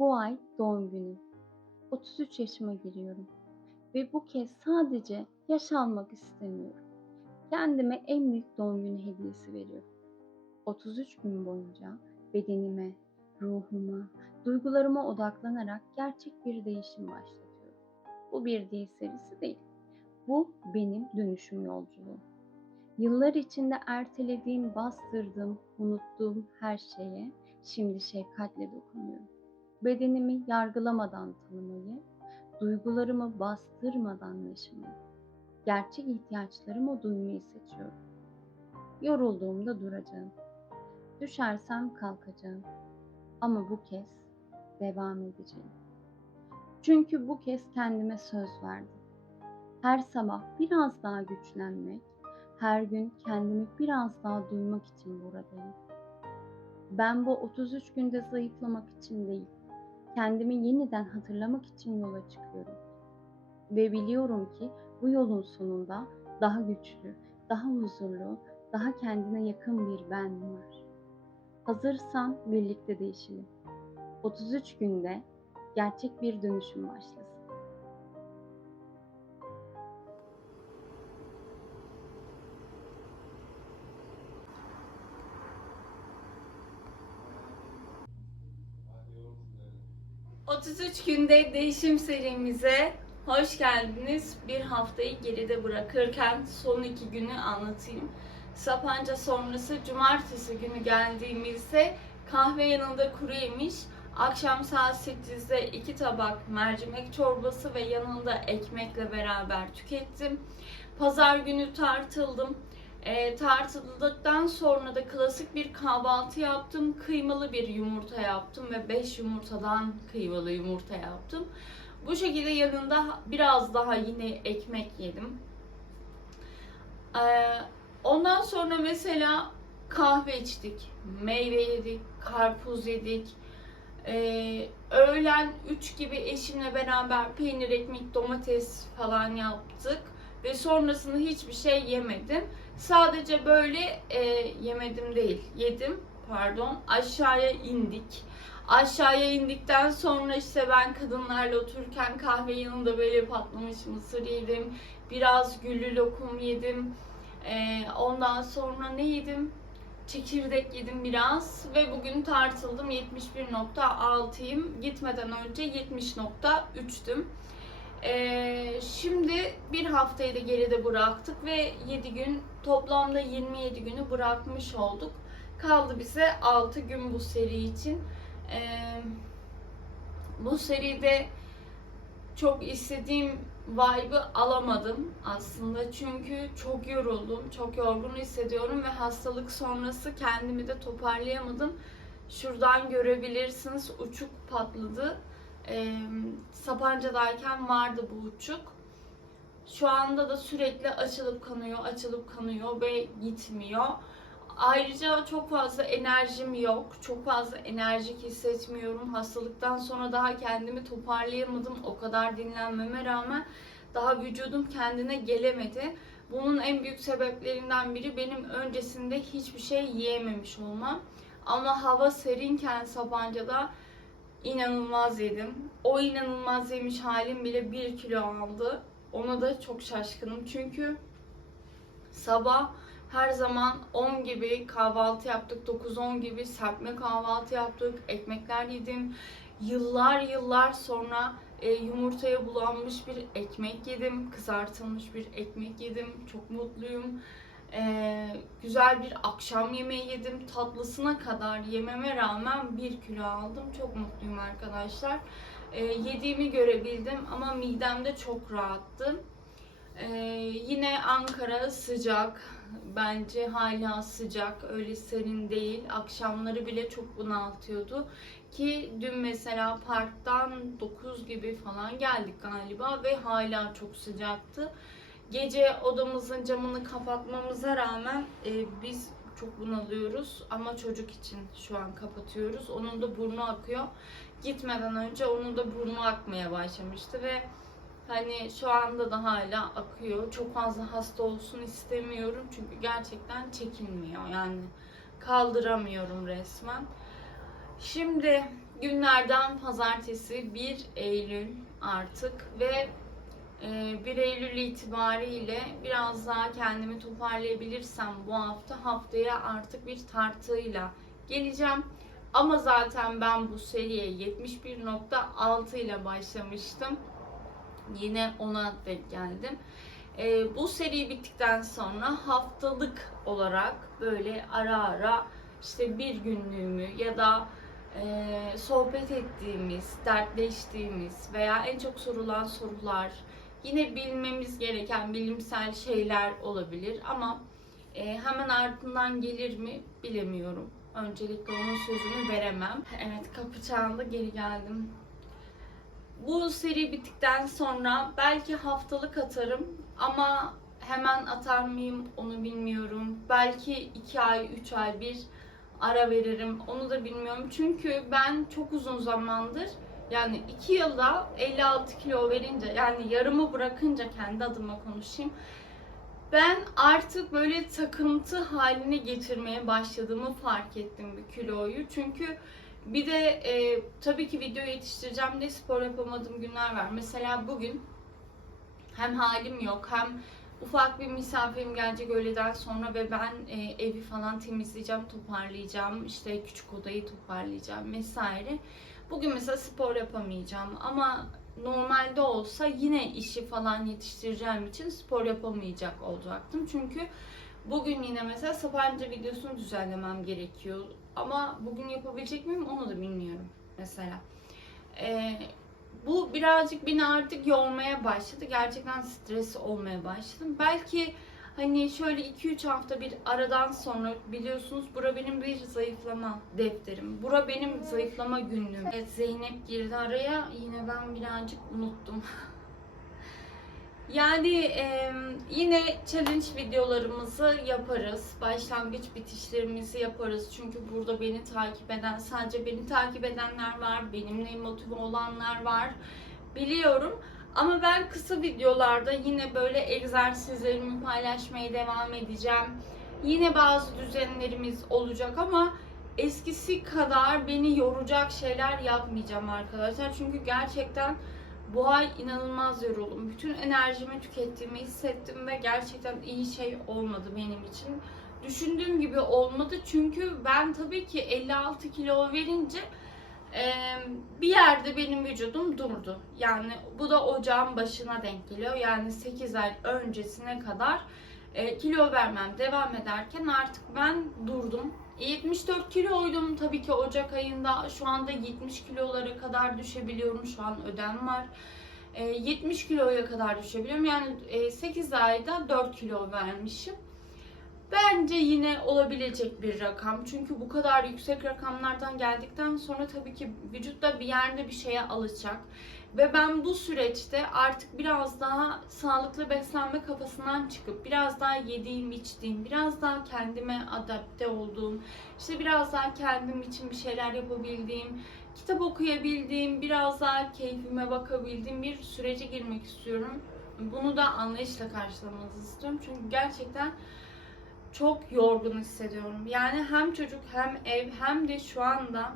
Bu ay doğum günüm. 33 yaşıma giriyorum. Ve bu kez sadece yaş almak istemiyorum. Kendime en büyük doğum günü hediyesi veriyorum. 33 gün boyunca bedenime, ruhuma, duygularıma odaklanarak gerçek bir değişim başlatıyorum. Bu bir değil serisi değil. Bu benim dönüşüm yolculuğum. Yıllar içinde ertelediğim, bastırdığım, unuttuğum her şeye şimdi şefkatle dokunuyorum. Bedenimi yargılamadan tanımayı, duygularımı bastırmadan yaşamayı, gerçek ihtiyaçlarımı duymayı seçiyorum. Yorulduğumda duracağım. Düşersem kalkacağım. Ama bu kez devam edeceğim. Çünkü bu kez kendime söz verdim. Her sabah biraz daha güçlenmek, her gün kendimi biraz daha duymak için buradayım. Ben bu 33 günde zayıflamak için değil, kendimi yeniden hatırlamak için yola çıkıyorum. Ve biliyorum ki bu yolun sonunda daha güçlü, daha huzurlu, daha kendine yakın bir ben var. Hazırsan birlikte değişelim. 33 günde gerçek bir dönüşüm başlasın. 33 günde değişim serimize hoş geldiniz. Bir haftayı geride bırakırken son iki günü anlatayım. Sapanca sonrası cumartesi günü geldiğimizde kahve yanında kuru yemiş, akşam saat 8'de iki tabak mercimek çorbası ve yanında ekmekle beraber tükettim. Pazar günü tartıldım. E, tartıldıktan sonra da klasik bir kahvaltı yaptım. Kıymalı bir yumurta yaptım ve 5 yumurtadan kıymalı yumurta yaptım. Bu şekilde yanında biraz daha yine ekmek yedim. E, ondan sonra mesela kahve içtik, meyve yedik, karpuz yedik. E, öğlen 3 gibi eşimle beraber peynir, ekmek, domates falan yaptık ve sonrasında hiçbir şey yemedim. Sadece böyle e, yemedim değil, yedim pardon aşağıya indik. Aşağıya indikten sonra işte ben kadınlarla otururken kahve yanında böyle patlamış mısır yedim. Biraz güllü lokum yedim. E, ondan sonra ne yedim? Çekirdek yedim biraz ve bugün tartıldım 71.6'yım. Gitmeden önce 70.3'tüm. Ee, şimdi bir haftayı da geride bıraktık ve 7 gün toplamda 27 günü bırakmış olduk. Kaldı bize 6 gün bu seri için. Ee, bu seride çok istediğim vibe'ı alamadım aslında çünkü çok yoruldum, çok yorgun hissediyorum ve hastalık sonrası kendimi de toparlayamadım. Şuradan görebilirsiniz uçuk patladı e, Sapanca'dayken vardı bu uçuk. Şu anda da sürekli açılıp kanıyor, açılıp kanıyor ve gitmiyor. Ayrıca çok fazla enerjim yok. Çok fazla enerjik hissetmiyorum. Hastalıktan sonra daha kendimi toparlayamadım. O kadar dinlenmeme rağmen daha vücudum kendine gelemedi. Bunun en büyük sebeplerinden biri benim öncesinde hiçbir şey yiyememiş olmam. Ama hava serinken Sapanca'da inanılmaz yedim. O inanılmaz yemiş halim bile 1 kilo aldı. Ona da çok şaşkınım. Çünkü sabah her zaman 10 gibi kahvaltı yaptık. 9-10 gibi serpme kahvaltı yaptık. Ekmekler yedim. Yıllar yıllar sonra e, yumurtaya bulanmış bir ekmek yedim. Kızartılmış bir ekmek yedim. Çok mutluyum. Ee, güzel bir akşam yemeği yedim. Tatlısına kadar yememe rağmen bir kilo aldım. Çok mutluyum arkadaşlar. Ee, yediğimi görebildim ama midemde çok rahattı. Ee, yine Ankara sıcak. Bence hala sıcak. Öyle serin değil. Akşamları bile çok bunaltıyordu. Ki dün mesela parktan 9 gibi falan geldik galiba ve hala çok sıcaktı. Gece odamızın camını kapatmamıza rağmen e, biz çok bunalıyoruz ama çocuk için şu an kapatıyoruz. Onun da burnu akıyor. Gitmeden önce onun da burnu akmaya başlamıştı ve hani şu anda da hala akıyor. Çok fazla hasta olsun istemiyorum çünkü gerçekten çekilmiyor. Yani kaldıramıyorum resmen. Şimdi Günlerden pazartesi 1 Eylül artık ve 1 Eylül itibariyle biraz daha kendimi toparlayabilirsem bu hafta haftaya artık bir tartıyla geleceğim. Ama zaten ben bu seriye 71.6 ile başlamıştım. Yine ona denk geldim. Ee, bu seri bittikten sonra haftalık olarak böyle ara ara işte bir günlüğümü ya da e, sohbet ettiğimiz, dertleştiğimiz veya en çok sorulan sorular, yine bilmemiz gereken bilimsel şeyler olabilir ama e, hemen ardından gelir mi bilemiyorum. Öncelikle onun sözünü veremem. Evet kapı çaldı geri geldim. Bu seri bittikten sonra belki haftalık atarım ama hemen atar mıyım onu bilmiyorum. Belki 2 ay, 3 ay bir ara veririm onu da bilmiyorum. Çünkü ben çok uzun zamandır yani 2 yılda 56 kilo verince yani yarımı bırakınca kendi adıma konuşayım. Ben artık böyle takıntı haline getirmeye başladığımı fark ettim bu kiloyu. Çünkü bir de e, tabii ki video yetiştireceğim diye spor yapamadığım günler var. Mesela bugün hem halim yok hem ufak bir misafirim gelecek öğleden sonra ve ben e, evi falan temizleyeceğim, toparlayacağım. işte küçük odayı toparlayacağım vesaire. Bugün mesela spor yapamayacağım ama normalde olsa yine işi falan yetiştireceğim için spor yapamayacak olacaktım. Çünkü bugün yine mesela Sapanca videosunu düzenlemem gerekiyor. Ama bugün yapabilecek miyim onu da bilmiyorum mesela. Ee, bu birazcık beni artık yormaya başladı. Gerçekten stres olmaya başladım. Belki hani şöyle 2-3 hafta bir aradan sonra biliyorsunuz bura benim bir zayıflama defterim. Bura benim zayıflama günlüğüm. Evet Zeynep girdi araya. Yine ben birazcık unuttum. Yani e, yine challenge videolarımızı yaparız. Başlangıç bitişlerimizi yaparız. Çünkü burada beni takip eden, sadece beni takip edenler var. Benimle motive olanlar var. Biliyorum. Ama ben kısa videolarda yine böyle egzersizlerimi paylaşmaya devam edeceğim. Yine bazı düzenlerimiz olacak ama eskisi kadar beni yoracak şeyler yapmayacağım arkadaşlar. Çünkü gerçekten bu ay inanılmaz yoruldum. Bütün enerjimi tükettiğimi hissettim ve gerçekten iyi şey olmadı benim için. Düşündüğüm gibi olmadı çünkü ben tabii ki 56 kilo verince bir yerde benim vücudum durdu. Yani bu da ocağın başına denk geliyor. Yani 8 ay öncesine kadar e, kilo vermem devam ederken artık ben durdum. 74 kiloydum tabii ki Ocak ayında. Şu anda 70 kilolara kadar düşebiliyorum. Şu an ödem var. E, 70 kiloya kadar düşebiliyorum. Yani e, 8 ayda 4 kilo vermişim. Bence yine olabilecek bir rakam. Çünkü bu kadar yüksek rakamlardan geldikten sonra tabii ki vücutta bir yerde bir şeye alışacak. Ve ben bu süreçte artık biraz daha sağlıklı beslenme kafasından çıkıp biraz daha yediğim, içtiğim, biraz daha kendime adapte olduğum, işte biraz daha kendim için bir şeyler yapabildiğim, kitap okuyabildiğim, biraz daha keyfime bakabildiğim bir sürece girmek istiyorum. Bunu da anlayışla karşılamanızı istiyorum. Çünkü gerçekten çok yorgun hissediyorum. Yani hem çocuk hem ev hem de şu anda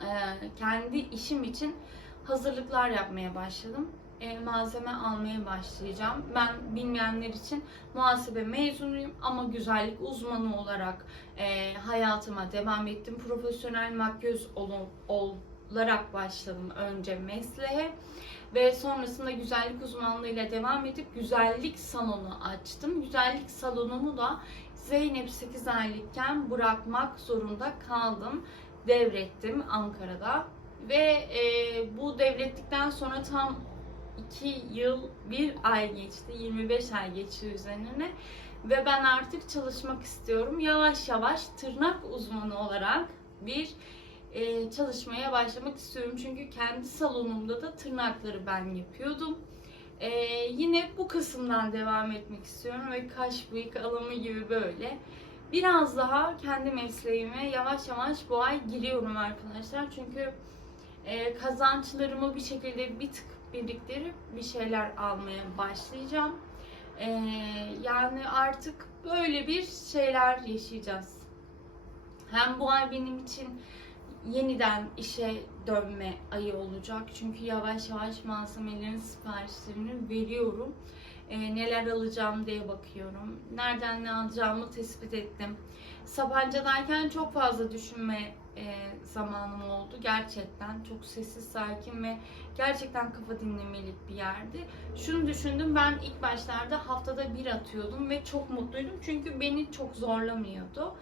e, kendi işim için hazırlıklar yapmaya başladım. E, malzeme almaya başlayacağım. Ben bilmeyenler için muhasebe mezunuyum ama güzellik uzmanı olarak e, hayatıma devam ettim. Profesyonel makyöz ol, olarak başladım önce mesleğe ve sonrasında güzellik uzmanlığıyla devam edip güzellik salonu açtım. Güzellik salonumu da Zeynep 8 aylıkken bırakmak zorunda kaldım. Devrettim Ankara'da ve e, bu devrettikten sonra tam 2 yıl 1 ay geçti. 25 ay geçti üzerine. Ve ben artık çalışmak istiyorum. Yavaş yavaş tırnak uzmanı olarak bir e, çalışmaya başlamak istiyorum. Çünkü kendi salonumda da tırnakları ben yapıyordum. E, yine bu kısımdan devam etmek istiyorum ve kaş bıyık alımı gibi böyle. Biraz daha kendi mesleğime yavaş yavaş bu ay giriyorum arkadaşlar. Çünkü e, kazançlarımı bir şekilde bir tık biriktirip bir şeyler almaya başlayacağım. E, yani artık böyle bir şeyler yaşayacağız. Hem bu ay benim için yeniden işe dönme ayı olacak. Çünkü yavaş yavaş malzemelerin siparişlerini veriyorum. Ee, neler alacağım diye bakıyorum. Nereden ne alacağımı tespit ettim. Sapanca'dayken çok fazla düşünme e, zamanım oldu. Gerçekten çok sessiz, sakin ve gerçekten kafa dinlemelik bir yerdi. Şunu düşündüm, ben ilk başlarda haftada bir atıyordum ve çok mutluydum çünkü beni çok zorlamıyordu.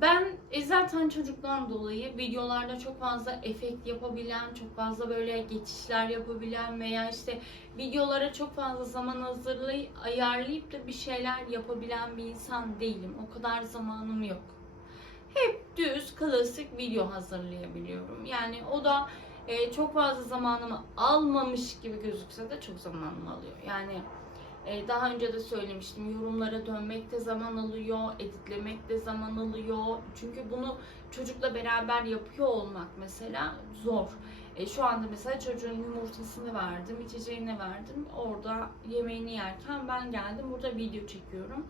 Ben e, zaten çocuktan dolayı videolarda çok fazla efekt yapabilen, çok fazla böyle geçişler yapabilen veya işte videolara çok fazla zaman hazırlayıp ayarlayıp da bir şeyler yapabilen bir insan değilim. O kadar zamanım yok. Hep düz, klasik video hazırlayabiliyorum. Yani o da e, çok fazla zamanımı almamış gibi gözükse de çok zamanımı alıyor. Yani daha önce de söylemiştim yorumlara dönmek de zaman alıyor, editlemek de zaman alıyor. Çünkü bunu çocukla beraber yapıyor olmak mesela zor. E, şu anda mesela çocuğun yumurtasını verdim, içeceğini verdim. Orada yemeğini yerken ben geldim burada video çekiyorum.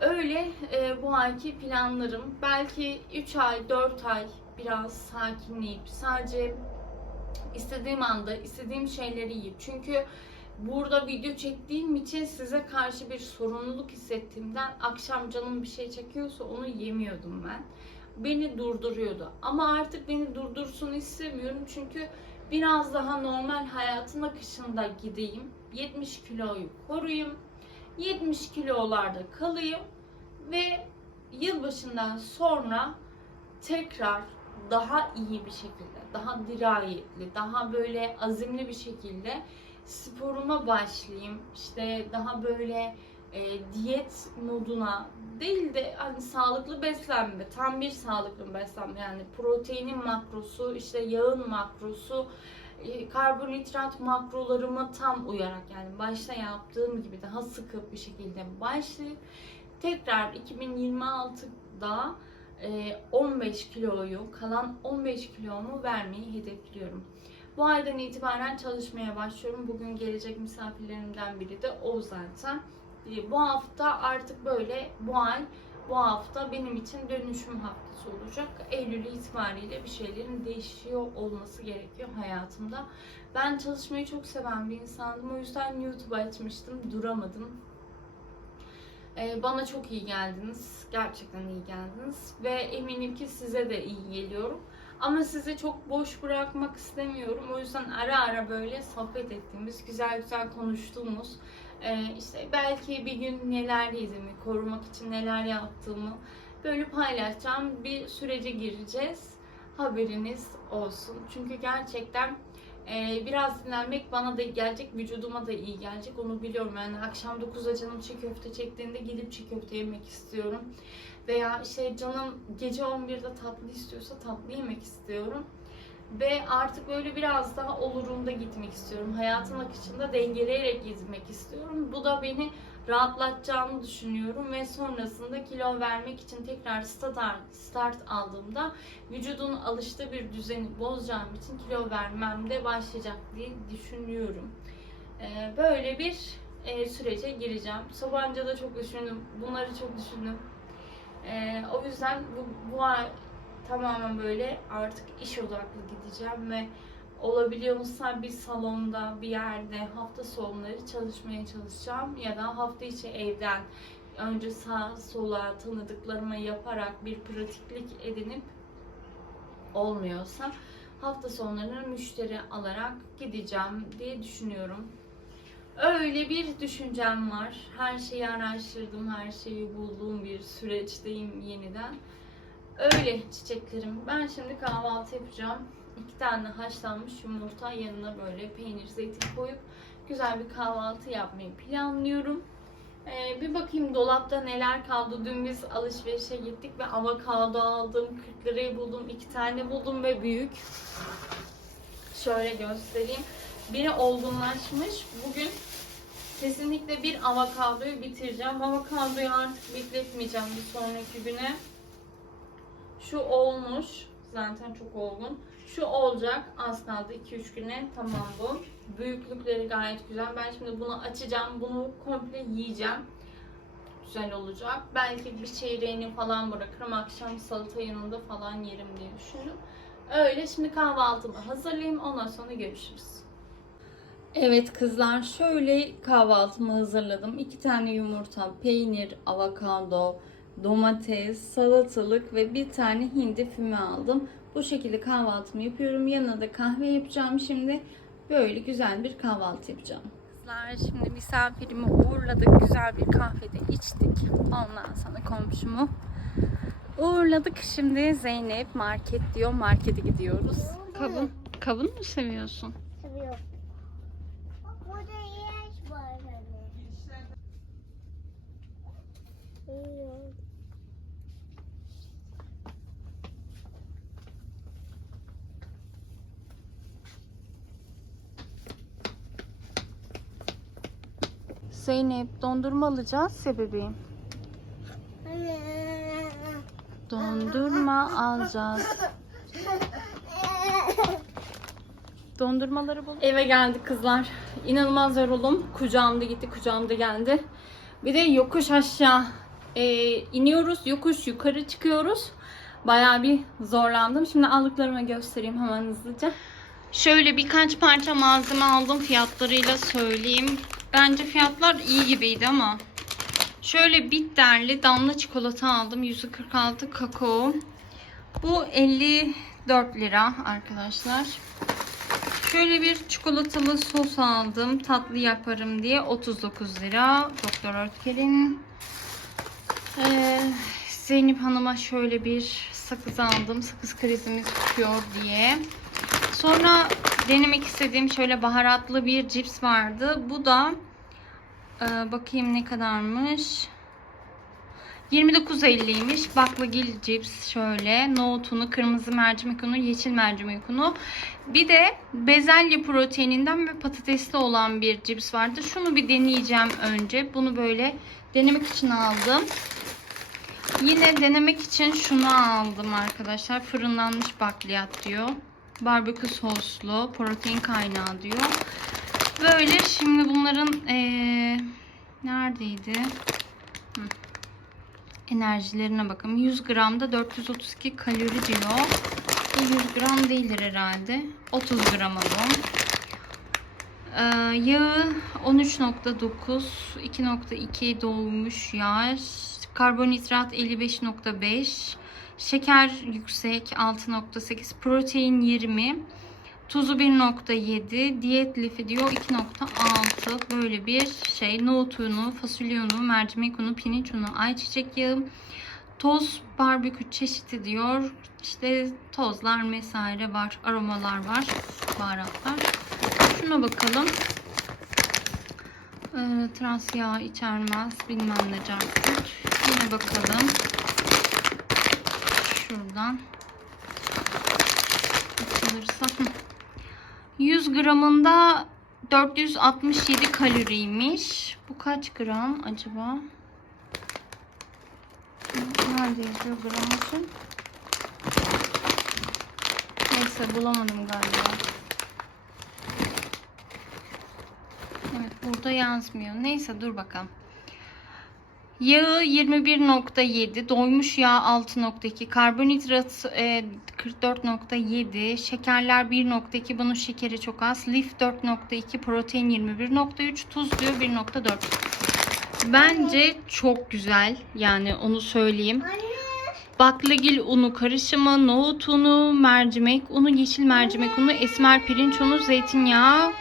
Öyle e, bu ayki planlarım. Belki 3 ay, 4 ay biraz sakinleyip sadece istediğim anda istediğim şeyleri yiyip çünkü burada video çektiğim için size karşı bir sorumluluk hissettiğimden akşam canım bir şey çekiyorsa onu yemiyordum ben. Beni durduruyordu. Ama artık beni durdursun istemiyorum çünkü biraz daha normal hayatın akışında gideyim. 70 kiloyu koruyayım. 70 kilolarda kalayım ve yılbaşından sonra tekrar daha iyi bir şekilde, daha dirayetli, daha böyle azimli bir şekilde sporuma başlayayım. İşte daha böyle e, diyet moduna değil de hani sağlıklı beslenme, tam bir sağlıklı beslenme yani proteinin makrosu, işte yağın makrosu, e, karbonhidrat makrolarıma tam uyarak yani başta yaptığım gibi daha sıkı bir şekilde başlayıp tekrar 2026'da e, 15 kiloyu, kalan 15 kilomu vermeyi hedefliyorum. Bu aydan itibaren çalışmaya başlıyorum. Bugün gelecek misafirlerimden biri de o zaten. E, Bu hafta artık böyle bu ay bu hafta benim için dönüşüm haftası olacak. Eylül itibariyle bir şeylerin değişiyor olması gerekiyor hayatımda. Ben çalışmayı çok seven bir insandım. O yüzden YouTube açmıştım. Duramadım. Ee, bana çok iyi geldiniz. Gerçekten iyi geldiniz. Ve eminim ki size de iyi geliyorum. Ama sizi çok boş bırakmak istemiyorum. O yüzden ara ara böyle sohbet ettiğimiz, güzel güzel konuştuğumuz, e, işte belki bir gün neler yediğimi, korumak için neler yaptığımı böyle paylaşacağım bir sürece gireceğiz. Haberiniz olsun. Çünkü gerçekten ee, biraz dinlenmek bana da iyi gelecek, vücuduma da iyi gelecek. Onu biliyorum. Yani akşam 9'da canım çiğ köfte çektiğinde gidip çiğ köfte yemek istiyorum. Veya işte canım gece 11'de tatlı istiyorsa tatlı yemek istiyorum. Ve artık böyle biraz daha olurumda gitmek istiyorum. Hayatın akışında dengeleyerek gitmek istiyorum. Bu da beni rahatlatacağını düşünüyorum ve sonrasında kilo vermek için tekrar start, start aldığımda vücudun alıştığı bir düzeni bozacağım için kilo vermem de başlayacak diye düşünüyorum. Ee, böyle bir e, sürece gireceğim. Sabancı'da çok düşündüm. Bunları çok düşündüm. Ee, o yüzden bu, bu ay tamamen böyle artık iş odaklı gideceğim ve olabiliyorsa bir salonda, bir yerde hafta sonları çalışmaya çalışacağım ya da hafta içi evden önce sağa sola tanıdıklarıma yaparak bir pratiklik edinip olmuyorsa hafta sonlarını müşteri alarak gideceğim diye düşünüyorum. Öyle bir düşüncem var. Her şeyi araştırdım, her şeyi bulduğum bir süreçteyim yeniden. Öyle çiçeklerim. Ben şimdi kahvaltı yapacağım. İki tane haşlanmış yumurta yanına böyle peynir, zeytin koyup güzel bir kahvaltı yapmayı planlıyorum. Ee, bir bakayım dolapta neler kaldı. Dün biz alışverişe gittik ve avokado aldım. 40 liraya buldum. iki tane buldum ve büyük. Şöyle göstereyim. Biri olgunlaşmış. Bugün kesinlikle bir avokadoyu bitireceğim. Avokadoyu artık bekletmeyeceğim bir sonraki güne. Şu olmuş. Zaten çok olgun. Şu olacak. Az kaldı 2-3 güne. Tamam bu. Büyüklükleri gayet güzel. Ben şimdi bunu açacağım. Bunu komple yiyeceğim. güzel olacak. Belki bir çeyreğini falan bırakırım. Akşam salata yanında falan yerim diye düşündüm. Öyle şimdi kahvaltımı hazırlayayım. Ondan sonra görüşürüz. Evet kızlar şöyle kahvaltımı hazırladım. İki tane yumurta, peynir, avokado, domates, salatalık ve bir tane hindi füme aldım. Bu şekilde kahvaltımı yapıyorum. Yanına da kahve yapacağım şimdi. Böyle güzel bir kahvaltı yapacağım. Kızlar şimdi misafirimi uğurladık. Güzel bir kahvede içtik. Ondan sonra komşumu uğurladık. Şimdi Zeynep market diyor. Markete gidiyoruz. Kavun, kavun mu seviyorsun? Seviyorum. Bak burada ilaç var hani. Seviyorum. Zeynep dondurma alacağız ya bebeğim. Dondurma alacağız. Dondurmaları bul. Eve geldik kızlar. İnanılmaz yoruldum. Kucağımda gitti, kucağımda geldi. Bir de yokuş aşağı e, iniyoruz, yokuş yukarı çıkıyoruz. Bayağı bir zorlandım. Şimdi aldıklarımı göstereyim hemen hızlıca. Şöyle birkaç parça malzeme aldım fiyatlarıyla söyleyeyim. Bence fiyatlar iyi gibiydi ama. Şöyle bitterli damla çikolata aldım. 146 kakao. Bu 54 lira arkadaşlar. Şöyle bir çikolatalı sos aldım. Tatlı yaparım diye 39 lira. Doktor Oetker'in. Ee, Zeynep Hanım'a şöyle bir sakız aldım. Sakız krizimiz tutuyor diye. Sonra denemek istediğim şöyle baharatlı bir cips vardı. Bu da e, bakayım ne kadarmış. 29.50'ymiş. Baklagil cips şöyle. Nohut unu, kırmızı mercimek unu, yeşil mercimek unu. Bir de bezelye proteininden ve patatesli olan bir cips vardı. Şunu bir deneyeceğim önce. Bunu böyle denemek için aldım. Yine denemek için şunu aldım arkadaşlar. Fırınlanmış bakliyat diyor. Barbekü soslu, protein kaynağı diyor. Böyle şimdi bunların eee, neredeydi? Hı. Enerjilerine bakın. 100 gramda 432 kalori diyor. Bu 100 gram değildir herhalde. 30 gram alın. Ee, yağı 13.9, 2.2 doğmuş yağ, karbonhidrat 55.5, şeker yüksek 6.8, protein 20, tuzu 1.7, diyet lifi diyor 2.6 böyle bir şey. Nohut unu, fasulye unu, mercimek unu, pirinç unu, ayçiçek yağı, toz barbekü çeşidi diyor. İşte tozlar vesaire var, aromalar var, baharatlar. Şuna bakalım. Ee, trans yağ içermez bilmem ne cartut. Yine bakalım. Şuradan. Açılırsa. Hı. 100 gramında 467 kaloriymiş. Bu kaç gram acaba? Nerede yazıyor gramajı? Neyse bulamadım galiba. Evet burada yazmıyor. Neyse dur bakalım. Yağı 21.7, doymuş yağ 6.2, karbonhidrat e, 44.7, şekerler 1.2, bunun şekeri çok az. Lif 4.2, protein 21.3, tuz diyor 1.4. Bence çok güzel. Yani onu söyleyeyim. Baklagil unu karışımı, nohut unu, mercimek unu, yeşil mercimek unu, esmer pirinç unu, zeytinyağı,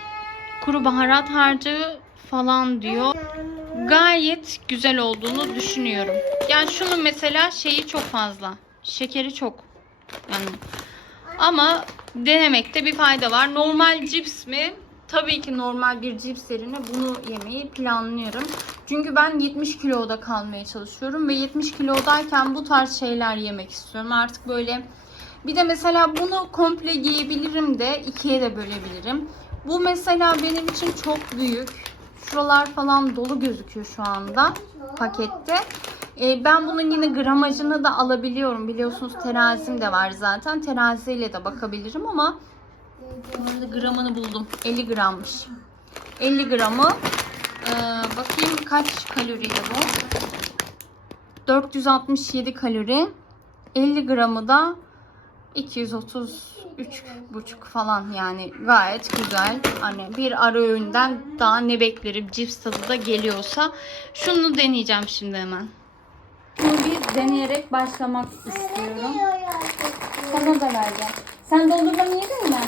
kuru baharat harcı falan diyor. Gayet güzel olduğunu düşünüyorum. Yani şunun mesela şeyi çok fazla. Şekeri çok. Yani ama denemekte bir fayda var. Normal cips mi? Tabii ki normal bir cips yerine bunu yemeyi planlıyorum. Çünkü ben 70 kiloda kalmaya çalışıyorum ve 70 kilodayken bu tarz şeyler yemek istiyorum. Artık böyle bir de mesela bunu komple giyebilirim de ikiye de bölebilirim. Bu mesela benim için çok büyük. Şuralar falan dolu gözüküyor şu anda pakette. Ee, ben bunun yine gramajını da alabiliyorum. Biliyorsunuz terazim de var zaten. Teraziyle de bakabilirim ama bunun gramını buldum. 50 grammış. 50 gramı. Ee, bakayım kaç kaloriydi bu? 467 kalori. 50 gramı da 233,5 falan yani gayet güzel. Hani bir ara öğünden daha ne beklerim cips tadı da geliyorsa. Şunu deneyeceğim şimdi hemen. Bunu bir deneyerek başlamak istiyorum. Sana da vereceğim. Sen dondurmanı yedin mi?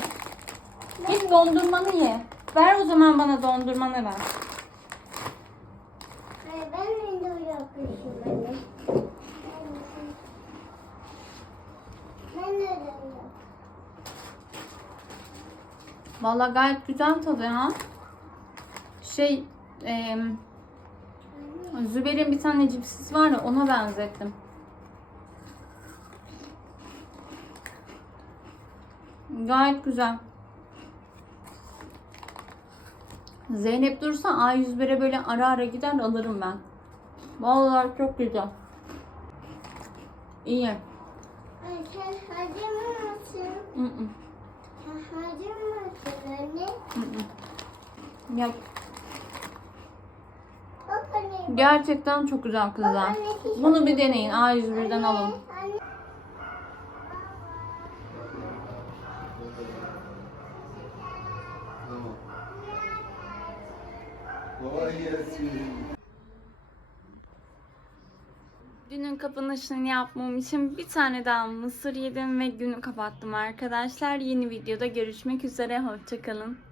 Git dondurmanı ye. Ver o zaman bana dondurmanı ver. Ben de yapıyorum anne. Ben de yapıyorum. Vallahi gayet güzel tadı ha. Şey, e, Züber'in bir tane cipsiz var ya ona benzettim. Gayet güzel. Zeynep dursa A101'e böyle ara ara gider alırım ben. Vallahi çok güzel. İyi. Ay, sen musun? Hı hı, Sen harcamıyor musun anne? hı hı. Ya gerçekten çok güzel kızlar. Bunu bir deneyin. A101'den alın. Dünün kapanışını yapmam için bir tane daha mısır yedim ve günü kapattım arkadaşlar. Yeni videoda görüşmek üzere. Hoşçakalın.